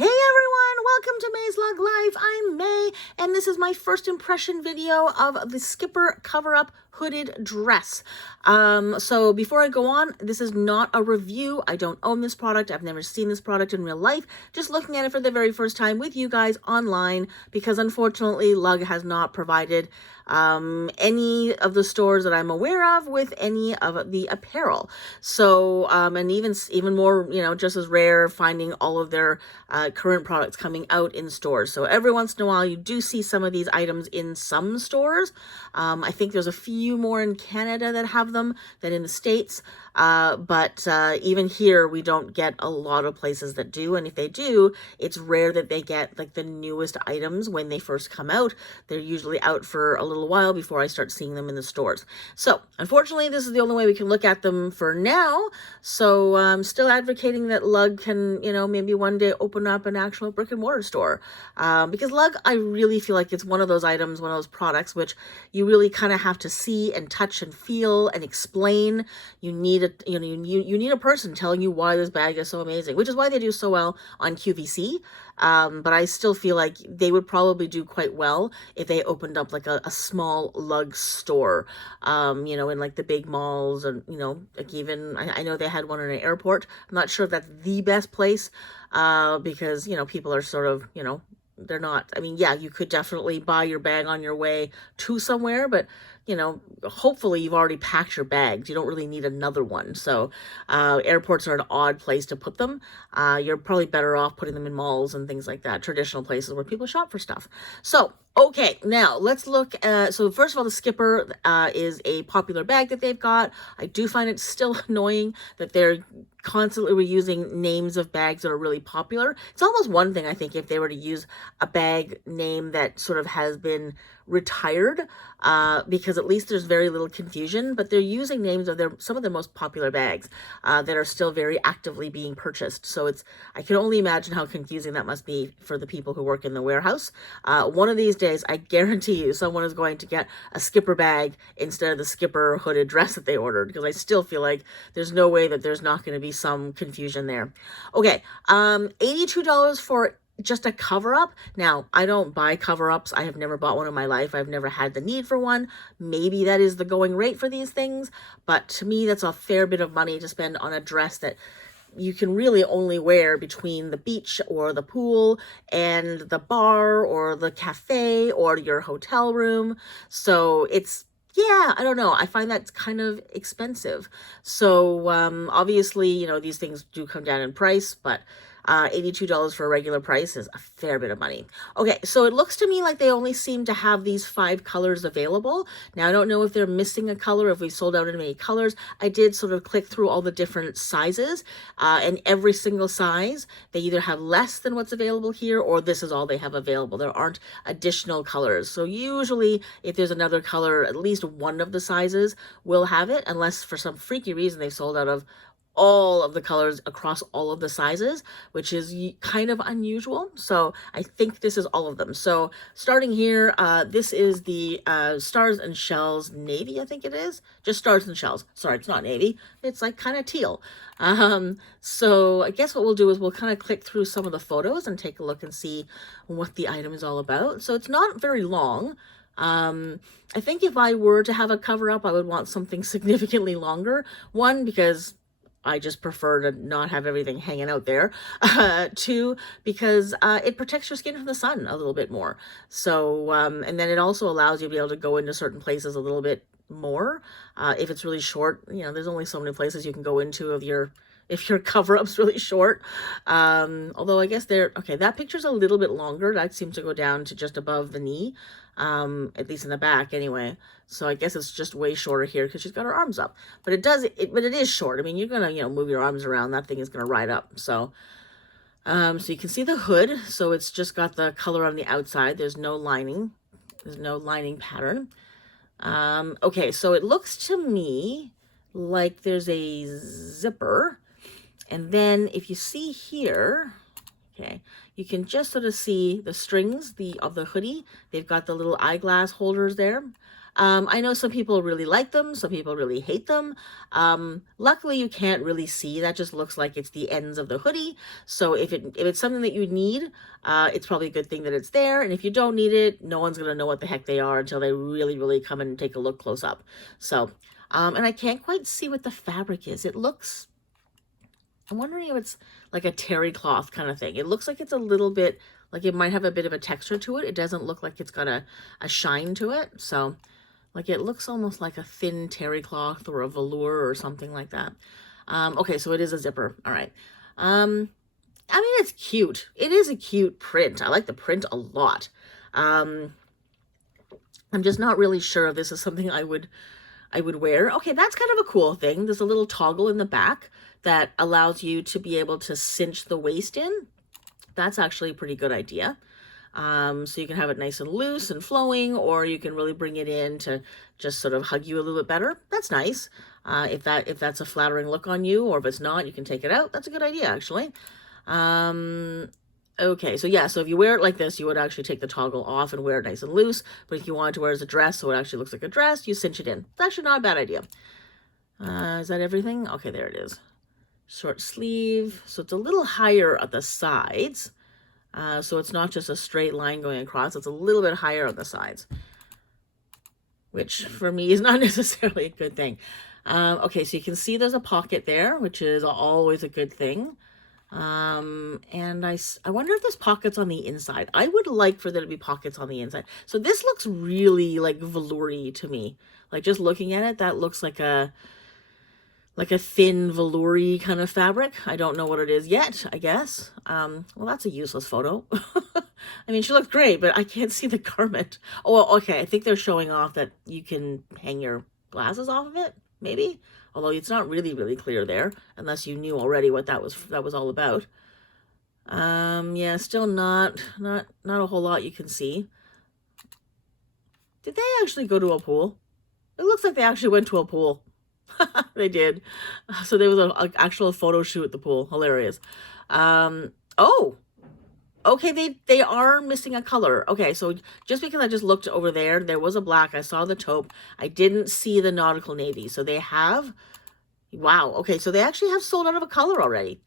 Hey everyone, welcome to MaysLugLife. I'm May, and this is my first impression video of the Skipper Cover-Up hooded dress. So before I go on, this is not a review. I don't own this product. I've never seen this product in real life. Just looking at it for the very first time with you guys online, because unfortunately Lug has not provided any of the stores that I'm aware of with any of the apparel. So, and even more, just as rare, finding all of their current products coming out in stores. So every once in a while, you do see some of these items in some stores. I think there's a few more in Canada that have them than in the States. But even here, we don't get a lot of places that do. And if they do, it's rare that they get like the newest items when they first come out. They're usually out for a little while before I start seeing them in the stores. So unfortunately, this is the only way we can look at them for now. So I'm still advocating that Lug can, maybe one day open up an actual brick and mortar store. Because Lug, I really feel like it's one of those items, one of those products, which you really kind of have to see and touch and feel and explain. You need you need a person telling you why this bag is so amazing, which is why they do so well on QVC. But I still feel like they would probably do quite well if they opened up like a small Lug store, in like the big malls, and like even I know they had one in an airport. I'm not sure if that's the best place, because people are sort of they're not. I mean, yeah, you could definitely buy your bag on your way to somewhere, but hopefully you've already packed your bags. You don't really need another one. So airports are an odd place to put them. You're probably better off putting them in malls and things like that, traditional places where people shop for stuff. So, okay, now let's look at, so first of all, the Skipper is a popular bag that they've got. I do find it still annoying that they're constantly reusing names of bags that are really popular. It's almost one thing, I think, if they were to use a bag name that sort of has been retired, because at least there's very little confusion, but they're using names of some of their most popular bags that are still very actively being purchased. So I can only imagine how confusing that must be for the people who work in the warehouse. One of these days, I guarantee you someone is going to get a Skipper bag instead of the Skipper hooded dress that they ordered, because I still feel like there's no way that there's not going to be some confusion there. Okay, $82 for just a cover-up. Now, I don't buy cover-ups. I have never bought one in my life. I've never had the need for one. Maybe that is the going rate for these things, but to me, that's a fair bit of money to spend on a dress that you can really only wear between the beach or the pool and the bar or the cafe or your hotel room. So yeah, I don't know. I find that's kind of expensive. So obviously, these things do come down in price, but $82 for a regular price is a fair bit of money. Okay, so it looks to me like they only seem to have these 5 colors available. Now, I don't know if they're missing a color, if we sold out in many colors. I did sort of click through all the different sizes, and every single size, they either have less than what's available here, or this is all they have available. There aren't additional colors. So usually, if there's another color, at least one of the sizes will have it, unless for some freaky reason they sold out of all of the colors across all of the sizes, which is kind of unusual. So I think this is all of them. So starting here, this is the Stars and Shells Navy, I think it is. Just Stars and Shells. Sorry, it's not navy. It's like kind of teal. So I guess what we'll do is we'll kind of click through some of the photos and take a look and see what the item is all about. So it's not very long. I think if I were to have a cover-up, I would want something significantly longer. One, because I just prefer to not have everything hanging out there. 2, because it protects your skin from the sun a little bit more. So, and then it also allows you to be able to go into certain places a little bit more. If it's really short, there's only so many places you can go into if your cover-up's really short. Although I guess okay, that picture's a little bit longer. That seems to go down to just above the knee, at least in the back anyway. So I guess it's just way shorter here because she's got her arms up. But but it is short. I mean, you're gonna, move your arms around. That thing is gonna ride up. So, so you can see the hood. So it's just got the color on the outside. There's no lining. There's no lining pattern. Okay, so it looks to me like there's a zipper. And then if you see here, okay, you can just sort of see the strings of the hoodie. They've got the little eyeglass holders there. I know some people really like them, some people really hate them. Luckily, you can't really see. That just looks like it's the ends of the hoodie. So if it's something that you need, it's probably a good thing that it's there. And if you don't need it, no one's going to know what the heck they are until they really, really come and take a look close up. So, and I can't quite see what the fabric is. It looks... I'm wondering if it's like a terry cloth kind of thing. It looks like it's a little bit, like it might have a bit of a texture to it. It doesn't look like it's got a shine to it. So, like it looks almost like a thin terry cloth or a velour or something like that. Okay, so it is a zipper. All right. I mean, it's cute. It is a cute print. I like the print a lot. I'm just not really sure if this is something I would wear. Okay, that's kind of a cool thing. There's a little toggle in the back that allows you to be able to cinch the waist in. That's actually a pretty good idea. So you can have it nice and loose and flowing, or you can really bring it in to just sort of hug you a little bit better. That's nice. If that's a flattering look on you, or if it's not, you can take it out. That's a good idea, actually. Okay, so yeah, so if you wear it like this, you would actually take the toggle off and wear it nice and loose. But if you wanted to wear it as a dress, so it actually looks like a dress, you cinch it in. It's actually not a bad idea. Is that everything? Okay, there it is. Short sleeve. So it's a little higher at the sides. So it's not just a straight line going across. It's a little bit higher on the sides, which for me is not necessarily a good thing. Okay, so you can see there's a pocket there, which is always a good thing. And I wonder if there's pockets on the inside. I would like for there to be pockets on the inside. So this looks really like velour-y to me. Like just looking at it, that looks like a thin velour-y kind of fabric. I don't know what it is yet, I guess. Well, that's a useless photo. I mean, she looks great, but I can't see the garment. Oh, okay. I think they're showing off that you can hang your glasses off of it, maybe. Although it's not really, really clear there, unless you knew already what that was all about. Yeah, still not a whole lot you can see. Did they actually go to a pool? It looks like they actually went to a pool. They did. So there was an actual photo shoot at the pool. Hilarious. Oh, okay. They are missing a color. Okay, so just because I just looked over there was a black. I saw the taupe. I didn't see the nautical navy. So they have, wow. Okay, so they actually have sold out of a color already.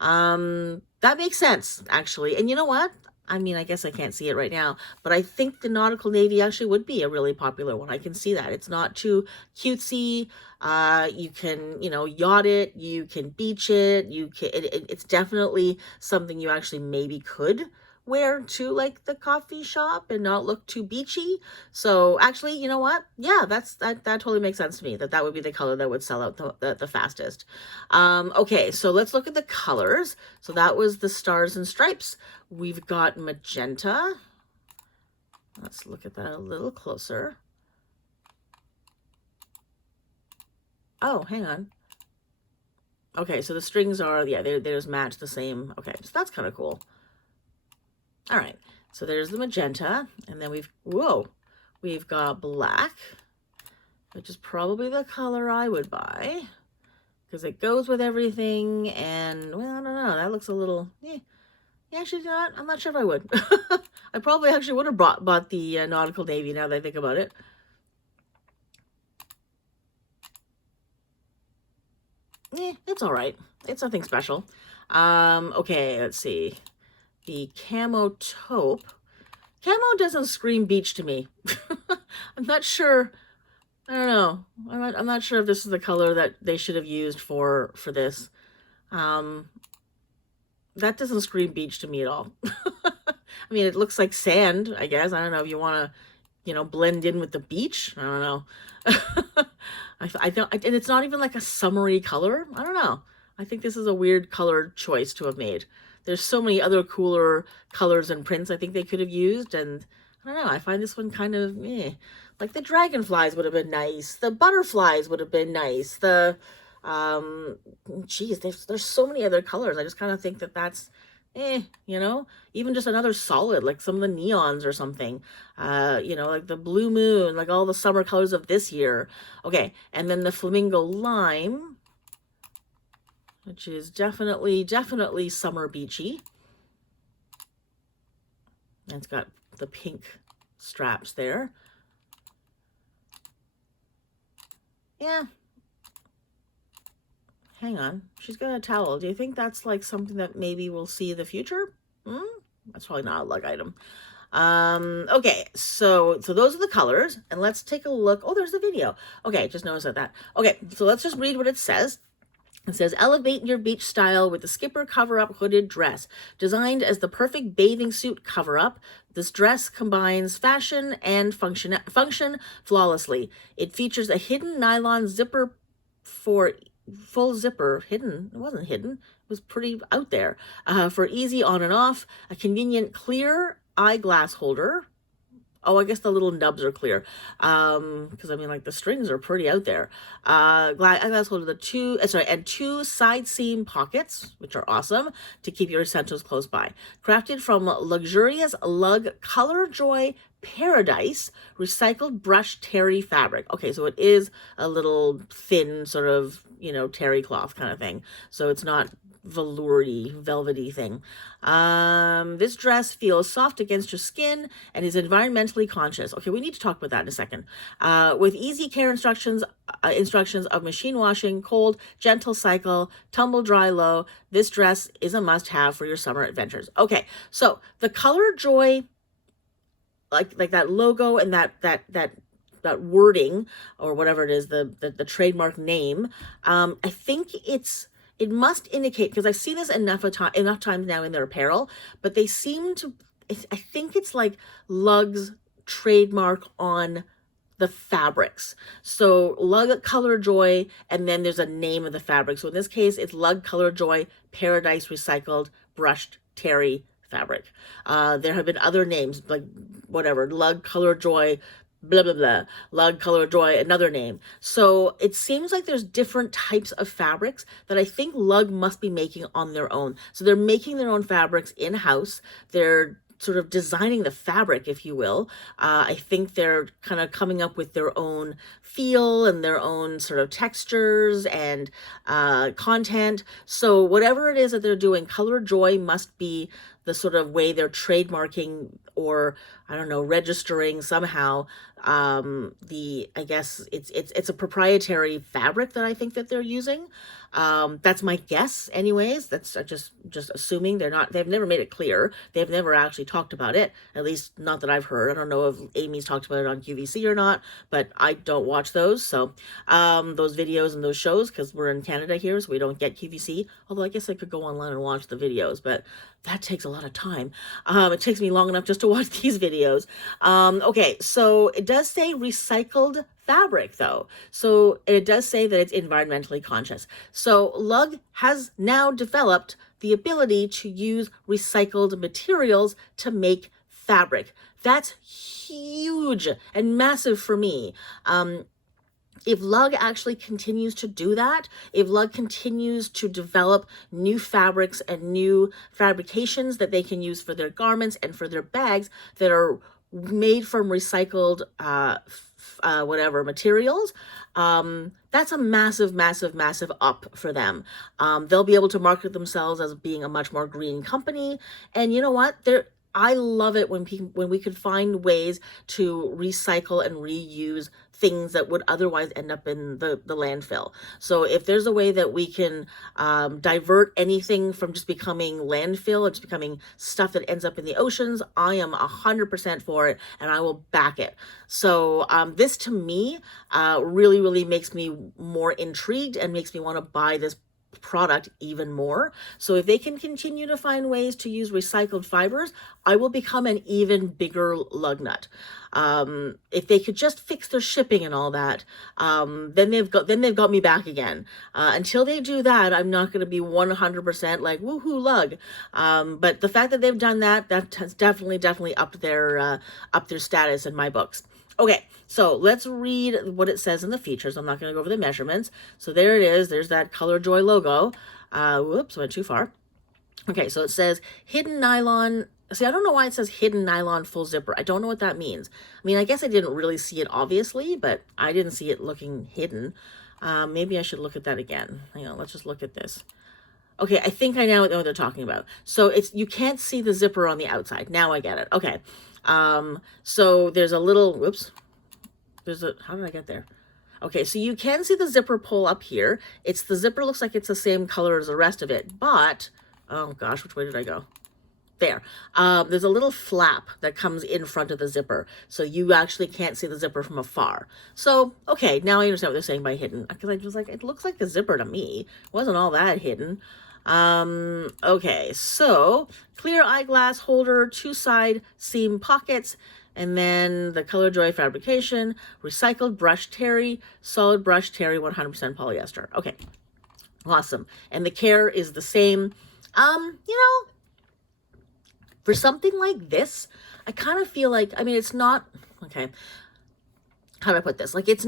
That makes sense, actually. And you know what? I mean, I guess I can't see it right now, but I think the nautical navy actually would be a really popular one. I can see that. It's not too cutesy. You can, yacht it. You can beach it. It's definitely something you actually maybe could wear to like the coffee shop and not look too beachy. So actually, you know what? Yeah, that totally makes sense to me, that would be the color that would sell out the fastest. Okay, so let's look at the colors. So that was the stars and stripes. We've got magenta. Let's look at that a little closer. Oh, hang on. Okay, so the strings are, yeah, they just match the same. Okay, so that's kind of cool. All right, so there's the magenta, and then we've got black, which is probably the color I would buy because it goes with everything. And well, I don't know, that looks a little, actually I'm not sure if I would. I probably actually would have bought the nautical navy now that I think about it. It's all right. It's nothing special. Okay, let's see. The camo taupe. Camo doesn't scream beach to me. I'm not sure. I don't know. I'm not sure if this is the color that they should have used for this. That doesn't scream beach to me at all. I mean, it looks like sand, I guess. I don't know if you want to, blend in with the beach. I don't know. I don't, and it's not even like a summery color. I don't know. I think this is a weird color choice to have made. There's so many other cooler colors and prints I think they could have used, and I don't know, I find this one kind of like the dragonflies would have been nice, the butterflies would have been nice, the geez, there's so many other colors. I just kind of think that's even just another solid, like some of the neons or something, like the blue moon, like all the summer colors of this year. Okay, and then the flamingo lime, which is definitely summer beachy. And it's got the pink straps there. Yeah. Hang on. She's got a towel. Do you think that's like something that maybe we'll see in the future? That's probably not a lug item. Okay, so those are the colors, and let's take a look. Oh, there's the video. Okay, just noticed that. Okay, so let's just read what it says. It says, elevate your beach style with the Skipper Coverup hooded dress. Designed as the perfect bathing suit cover-up, this dress combines fashion and function flawlessly. It features a hidden nylon zipper for full zipper. Hidden? It wasn't hidden. It was pretty out there. For easy on and off, a convenient clear eyeglass holder. Oh, I guess the little nubs are clear. Because I mean, like, the strings are pretty out there. Eyeglass holder, and two side seam pockets, which are awesome, to keep your essentials close by. Crafted from luxurious lug Color Joy Paradise recycled brushed terry fabric. Okay, so it is a little thin sort of, terry cloth kind of thing. So it's not veloury, velvety thing. This dress feels soft against your skin and is environmentally conscious. Okay, we need to talk about that in a second. With easy care instructions of machine washing, cold, gentle cycle, tumble dry low, this dress is a must-have for your summer adventures. Okay, so the Color Joy, like that logo and that wording or whatever it is, the trademark name, I think it must indicate, because I've seen this enough times now in their apparel, but they seem to, I think it's like Lug's trademark on the fabrics. So Lug Color Joy, and then there's a name of the fabric. So in this case, it's Lug Color Joy Paradise Recycled Brushed Terry Fabric. There have been other names, like whatever, Lug Color Joy blah, blah, blah, Lug Color Joy, another name. So it seems like there's different types of fabrics that I think Lug must be making on their own. So they're making their own fabrics in-house. They're sort of designing the fabric, if you will. I think they're kind of coming up with their own feel and their own sort of textures and content. So whatever it is that they're doing, Color Joy must be the sort of way they're trademarking or, I don't know, registering somehow I guess it's a proprietary fabric that I think that they're using. That's my guess anyways. That's just assuming. They've never made it clear. They've never actually talked about it, at least not that I've heard. I don't know if Amy's talked about it on QVC or not, but I don't watch those. So those videos and those shows, because we're in Canada here, so we don't get QVC, although I guess I could go online and watch the videos, but that takes a lot of time. It takes me long enough just to watch these videos. Okay, so it does say recycled fabric though. So it does say that it's environmentally conscious. So Lug has now developed the ability to use recycled materials to make fabric. That's huge and massive for me. If Lug actually continues to do that, if Lug continues to develop new fabrics and new fabrications that they can use for their garments and for their bags that are made from recycled whatever materials, that's a massive, massive, massive up for them. They'll be able to market themselves as being a much more green company. And you know what? I love it when we could find ways to recycle and reuse things that would otherwise end up in the landfill. So if there's a way that we can divert anything from just becoming landfill or just becoming stuff that ends up in the oceans, I am 100% for it, and I will back it. So this to me really, really makes me more intrigued and makes me want to buy this product even more. So if they can continue to find ways to use recycled fibers, I will become an even bigger lug nut. If they could just fix their shipping and all that, then they've got me back again. Until they do that, I'm not going to be 100% like woohoo lug. But the fact that they've done that has definitely upped their status in my books. Okay, so let's read what it says in the features. I'm not going to go over the measurements. So there it is. There's that Color Joy logo. Whoops, went too far. Okay, so it says hidden nylon. See, I don't know why it says hidden nylon full zipper. I don't know what that means. I mean, I guess I didn't really see it obviously, but I didn't see it looking hidden. Maybe I should look at that again. Hang on, let's just look at this. Okay, I think I know what they're talking about. So you can't see the zipper on the outside. Now I get it. Okay. So there's a little, whoops, how did I get there? Okay, so you can see the zipper pull up here. The zipper looks like it's the same color as the rest of it, but, oh gosh, which way did I go? There. There's a little flap that comes in front of the zipper, so you actually can't see the zipper from afar. So, okay, now I understand what they're saying by hidden, because I was like, it looks like a zipper to me. It wasn't all that hidden. Okay, so clear eyeglass holder, 2-side seam pockets, and then the Color Joy fabrication, recycled brush terry, solid brush terry, 100% polyester. Okay, awesome. And the care is the same. You know, for something like this, I kind of feel like, I mean, it's not, okay, how do I put this? Like, this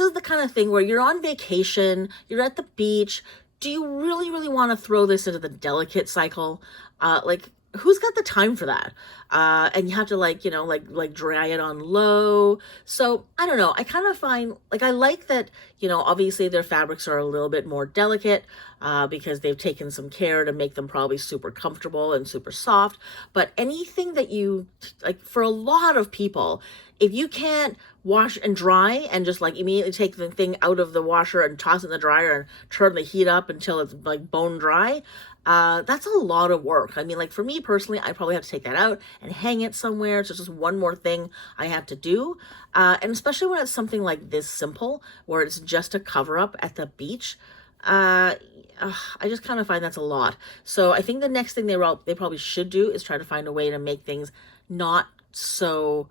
is the kind of thing where you're on vacation, you're at the beach. Do you really, really want to throw this into the delicate cycle? Like, who's got the time for that? And you have to, like, you know, like dry it on low. So I don't know. I kind of find, like, I like that, you know, obviously their fabrics are a little bit more delicate because they've taken some care to make them probably super comfortable and super soft. But anything that you, like, for a lot of people, if you can't wash and dry and just like immediately take the thing out of the washer and toss it in the dryer and turn the heat up until it's like bone dry, that's a lot of work. I mean, like for me personally, I probably have to take that out and hang it somewhere. So it's just one more thing I have to do. And especially when it's something like this simple, where it's just a cover up at the beach, I just kind of find that's a lot. So I think the next thing they probably should do is try to find a way to make things not so,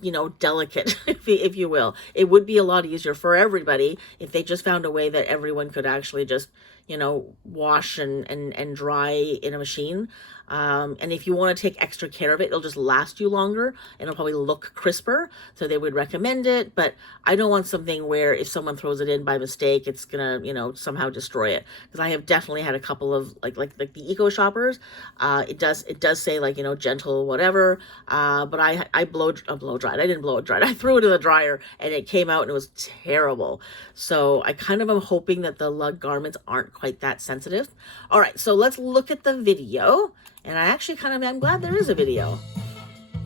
you know, delicate, if you will. It would be a lot easier for everybody if they just found a way that everyone could actually just, you know, wash and dry in a machine. And if you want to take extra care of it, it'll just last you longer and it'll probably look crisper. So they would recommend it. But I don't want something where if someone throws it in by mistake, it's gonna, you know, somehow destroy it. Because I have definitely had a couple of like the eco shoppers. It does say like, you know, gentle whatever. But I blow dried. I didn't blow it dried. I threw it in the dryer and it came out and it was terrible. So I kind of am hoping that the lug garments aren't quite that sensitive. All right, so let's look at the video. And I actually I'm glad there is a video,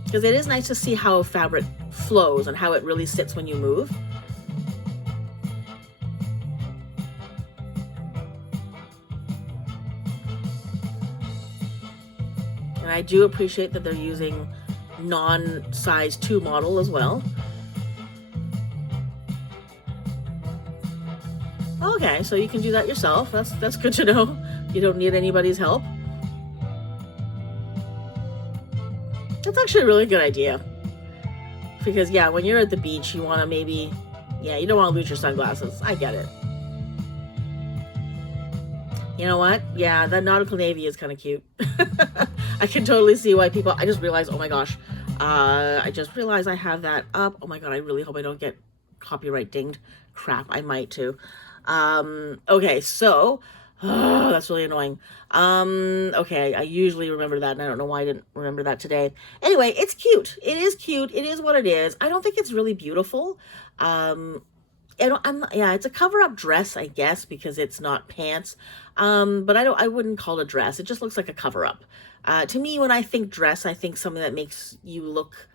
because it is nice to see how fabric flows and how it really sits when you move. And I do appreciate that they're using non-size 2 model as well. Okay, so you can do that yourself. That's good to know. You don't need anybody's help. That's actually a really good idea. Because, yeah, when you're at the beach, you want to maybe, yeah, you don't want to lose your sunglasses. I get it. You know what? Yeah, that nautical navy is kind of cute. I can totally see why people, I just realized, oh my gosh, I just realized I have that up. Oh my God, I really hope I don't get copyright dinged. Crap, I might too. Okay, so, that's really annoying. Okay, I usually remember that, and I don't know why I didn't remember that today. Anyway, it's cute. It is cute. It is what it is. I don't think it's really beautiful. Yeah, it's a cover-up dress, I guess, because it's not pants. But I wouldn't call it a dress. It just looks like a cover-up. To me, when I think dress, I think something that makes you look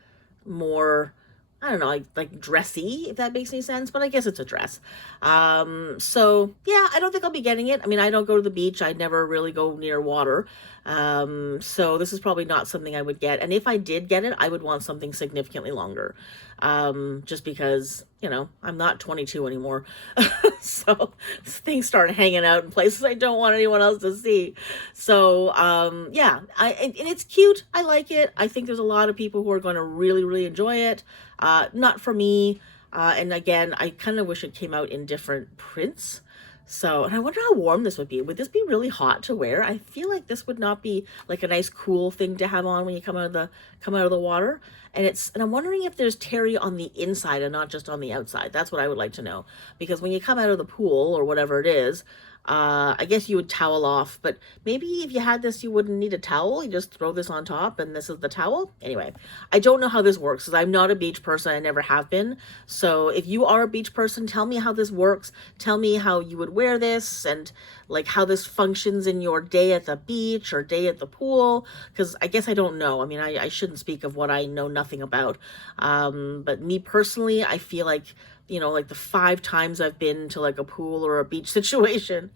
more, I don't know, like dressy, if that makes any sense, but I guess it's a dress. So yeah, I don't think I'll be getting it. I mean, I don't go to the beach. I never really go near water. So this is probably not something I would get. And if I did get it, I would want something significantly longer. Just because, you know, I'm not 22 anymore. So things start hanging out in places I don't want anyone else to see. So, yeah, and it's cute. I like it. I think there's a lot of people who are going to really, really enjoy it. Not for me. And again, I kind of wish it came out in different prints. So, and I wonder how warm this would be. Would this be really hot to wear? I feel like this would not be like a nice cool thing to have on when you come out of the water. And I'm wondering if there's terry on the inside and not just on the outside. That's what I would like to know. Because when you come out of the pool or whatever it is, I guess you would towel off, but maybe if you had this, you wouldn't need a towel. You just throw this on top and this is the towel. Anyway, I don't know how this works because I'm not a beach person. I never have been. So if you are a beach person, tell me how this works. Tell me how you would wear this and like how this functions in your day at the beach or day at the pool. Because I guess I don't know. I mean, I shouldn't speak of what I know nothing about. But me personally, I feel like like the 5 times I've been to like a pool or a beach situation,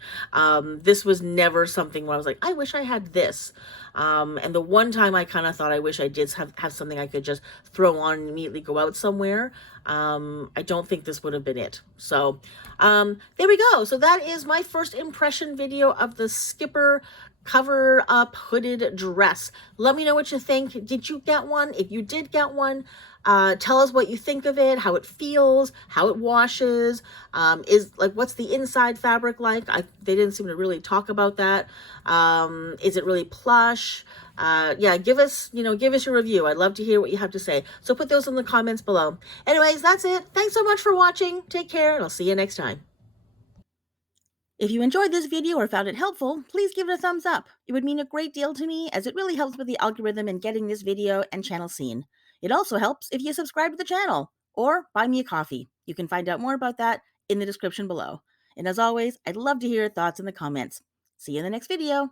this was never something where I was like, I wish I had this. And the one time I kind of thought I wish I did have something I could just throw on and immediately go out somewhere. I don't think this would have been it. So there we go. So that is my first impression video of the Skipper Coverup hooded dress. Let me know what you think. Did you get one? If you did get one, tell us what you think of it, how it feels, how it washes, is like, what's the inside fabric like? They didn't seem to really talk about that. Is it really plush? Yeah, give us your review. I'd love to hear what you have to say. So put those in the comments below. Anyways, that's it. Thanks so much for watching. Take care, and I'll see you next time. If you enjoyed this video or found it helpful, please give it a thumbs up. It would mean a great deal to me, as it really helps with the algorithm in getting this video and channel seen. It also helps if you subscribe to the channel or buy me a coffee. You can find out more about that in the description below. And as always, I'd love to hear your thoughts in the comments. See you in the next video.